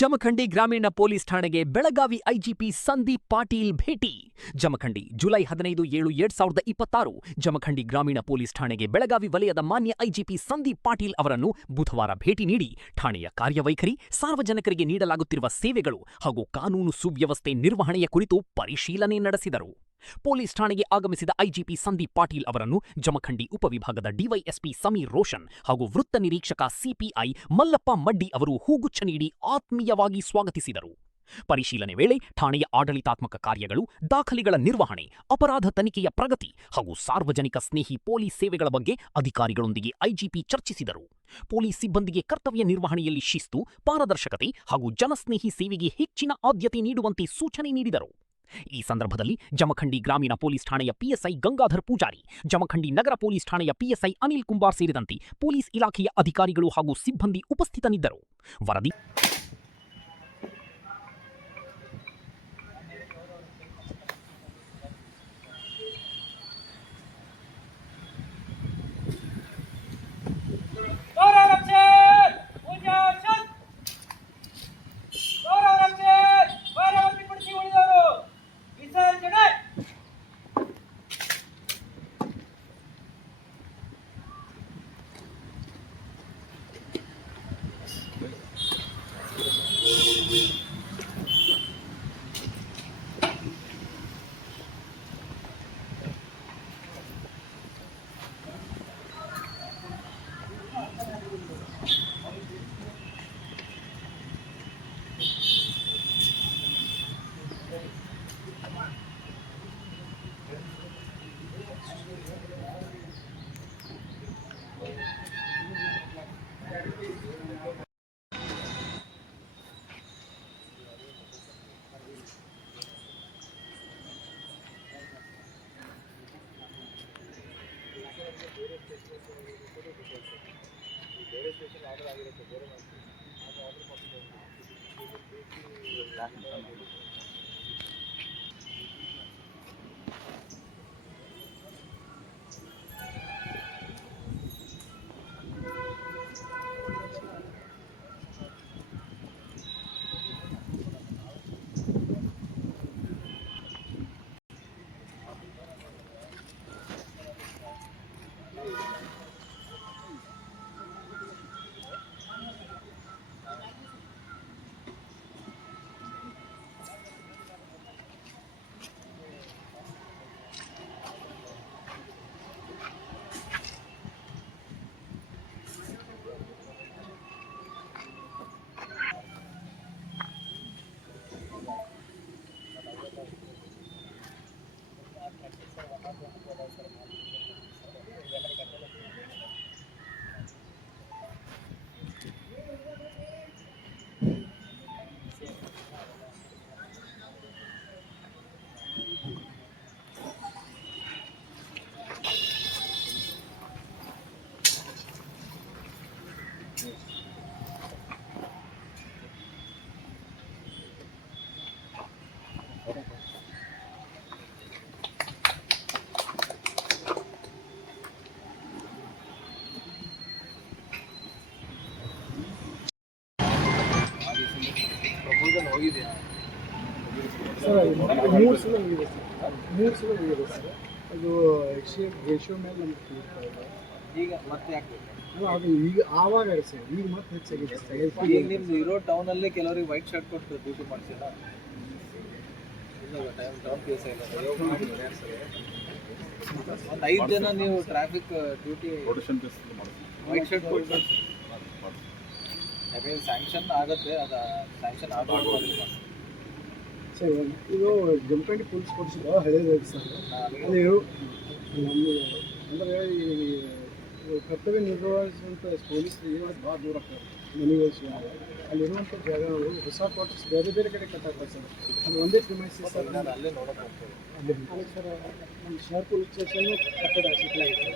ಜಮಖಂಡಿ ಗ್ರಾಮೀಣ ಪೊಲೀಸ್ ಠಾಣೆಗೆ ಬೆಳಗಾವಿ ಐಜಿಪಿ ಸಂದೀಪ್ ಪಾಟೀಲ್ ಭೇಟಿ. ಜಮಖಂಡಿ ಜುಲೈ 15, 2026 ಜಮಖಂಡಿ ಗ್ರಾಮೀಣ ಪೊಲೀಸ್ ಠಾಣೆಗೆ ಬೆಳಗಾವಿ ವಲಯದ ಮಾನ್ಯ ಐಜಿಪಿ ಸಂದೀಪ್ ಪಾಟೀಲ್ ಅವರನ್ನು ಬುಧವಾರ ಭೇಟಿ ನೀಡಿ ಠಾಣೆಯ ಕಾರ್ಯವೈಖರಿ, ಸಾರ್ವಜನಿಕರಿಗೆ ನೀಡಲಾಗುತ್ತಿರುವ ಸೇವೆಗಳು ಹಾಗೂ ಕಾನೂನು ಸುವ್ಯವಸ್ಥೆ ನಿರ್ವಹಣೆಯ ಕುರಿತು ಪರಿಶೀಲನೆ ನಡೆಸಿದರು. ಪೊಲೀಸ್ ಠಾಣೆಗೆ ಆಗಮಿಸಿದ ಐಜಿಪಿ ಸಂದೀಪ್ ಪಾಟೀಲ್ ಅವರನ್ನು ಜಮಖಂಡಿ ಉಪವಿಭಾಗದ ಡಿವೈಎಸ್ಪಿ ಸಮೀರ್ ರೋಷನ್ ಹಾಗೂ ವೃತ್ತ ನಿರೀಕ್ಷಕ ಸಿಪಿಐ ಮಲ್ಲಪ್ಪ ಮಡ್ಡಿ ಅವರು ಹೂಗುಚ್ಛ ನೀಡಿ ಆತ್ಮೀಯವಾಗಿ ಸ್ವಾಗತಿಸಿದರು. ಪರಿಶೀಲನೆ ವೇಳೆ ಠಾಣೆಯ ಆಡಳಿತಾತ್ಮಕ ಕಾರ್ಯಗಳು, ದಾಖಲೆಗಳ ನಿರ್ವಹಣೆ, ಅಪರಾಧ ತನಿಖೆಯ ಪ್ರಗತಿ ಹಾಗೂ ಸಾರ್ವಜನಿಕ ಸ್ನೇಹಿ ಪೊಲೀಸ್ ಸೇವೆಗಳ ಬಗ್ಗೆ ಅಧಿಕಾರಿಗಳೊಂದಿಗೆ ಐಜಿಪಿ ಚರ್ಚಿಸಿದರು. ಪೊಲೀಸ್ ಸಿಬ್ಬಂದಿಗೆ ಕರ್ತವ್ಯ ನಿರ್ವಹಣೆಯಲ್ಲಿ ಶಿಸ್ತು, ಪಾರದರ್ಶಕತೆ ಹಾಗೂ ಜನಸ್ನೇಹಿ ಸೇವೆಗೆ ಹೆಚ್ಚಿನ ಆದ್ಯತೆ ನೀಡುವಂತೆ ಸೂಚನೆ ನೀಡಿದರು. ಈ ಸಂದರ್ಭದಲ್ಲಿ ಜಮಖಂಡಿ ಗ್ರಾಮೀಣ ಪೊಲೀಸ್ ಠಾಣೆಯ ಪಿಎಸ್ಐ ಗಂಗಾಧರ್ ಪೂಜಾರಿ, ಜಮಖಂಡಿ ನಗರ ಪೊಲೀಸ್ ಠಾಣೆಯ ಪಿಎಸ್ಐ ಅನಿಲ್ ಕುಂಬಾರ್ ಸೇರಿದಂತೆ ಪೊಲೀಸ್ ಇಲಾಖೆಯ ಅಧಿಕಾರಿಗಳು ಹಾಗೂ ಸಿಬ್ಬಂದಿ ಉಪಸ್ಥಿತರಿದ್ದರು. ವರದಿ ಹೋಗಿದೆ ಸರ್. 3 ಸಲ ಹೋಗಿದೆ ಸರ್. ಅದು ರೇಷಿಯೋ ಮೇಲೆ ನಮ್ಗೆ ತಿಳಿತಾ ಇಲ್ಲ. ಈಗ ಮತ್ತೆ ಯಾಕೆ ಅದು ಈಗ ಆವಾಗ ಸರ್, ಈಗ ಮತ್ತೆ ಹೆಚ್ಚಾಗಿದೆ ಸರ್. ಈಗ ನಿಮ್ದು ಇರೋ ಟೌನಲ್ಲೇ ಕೆಲವರಿಗೆ ವೈಟ್ ಶರ್ಟ್ ಕೊಟ್ಟು ಡ್ಯೂಟಿ ಮಾಡಿಸಿಲ್ಲ. ಟೌನ್ ಕೇಸ ಇಲ್ಲ, ಒಂದು 5 ಜನ ನೀವು ಟ್ರಾಫಿಕ್ ಡ್ಯೂಟಿ ವೈಟ್ ಶರ್ಟ್ ಕೊಟ್ಟು, ಯಾಕಂದ್ರೆ ಸ್ಯಾಂಕ್ಷನ್ ಆಗುತ್ತೆ, ಅದು ಸ್ಯಾಂಕ್ಷನ್ ಆಗಬಾರ್ದು ಸರ್. ಇದು ಜಮಖಂಡಿ ಪೊಲೀಸ್ ಕೊಡಿಸಿದ ಹಳೇದು ಸರ್. ಅಲ್ಲಿ ನಮ್ಮ ಅಂದರೆ ಈ ಕರ್ತವ್ಯ ನಿರ್ವಹಿಸುವಂಥ ಪೊಲೀಸರಿಗೆ ಭಾಳ ದೂರ ಆಗ್ತದೆ ಮನೆಗೆ. ಅಲ್ಲಿರುವಂಥ ಜಾಗಗಳು ಹೊಸ ಕ್ವಾರ್ಟರ್ಸ್ ಬೇರೆ ಬೇರೆ ಕಡೆ ಕಟ್ಟಾಗ್ತದೆ ಸರ್. ಅದು ಒಂದೇ ಪ್ರಿಮೈಸಸ್ ಸರ್. ನಾನು ಅಲ್ಲೇ ನೋಡೋಕೆ ಹೋಗ್ತೇವೆ ಅಲ್ಲಿ ಸರ್. ನಮ್ಮ ಶಹರ್ ಪೊಲೀಸ್ ಸ್ಟೇಷನ್ನು ಕಟ್ಟಡ ಸಿಕ್ಕಲಾಗಿದೆ.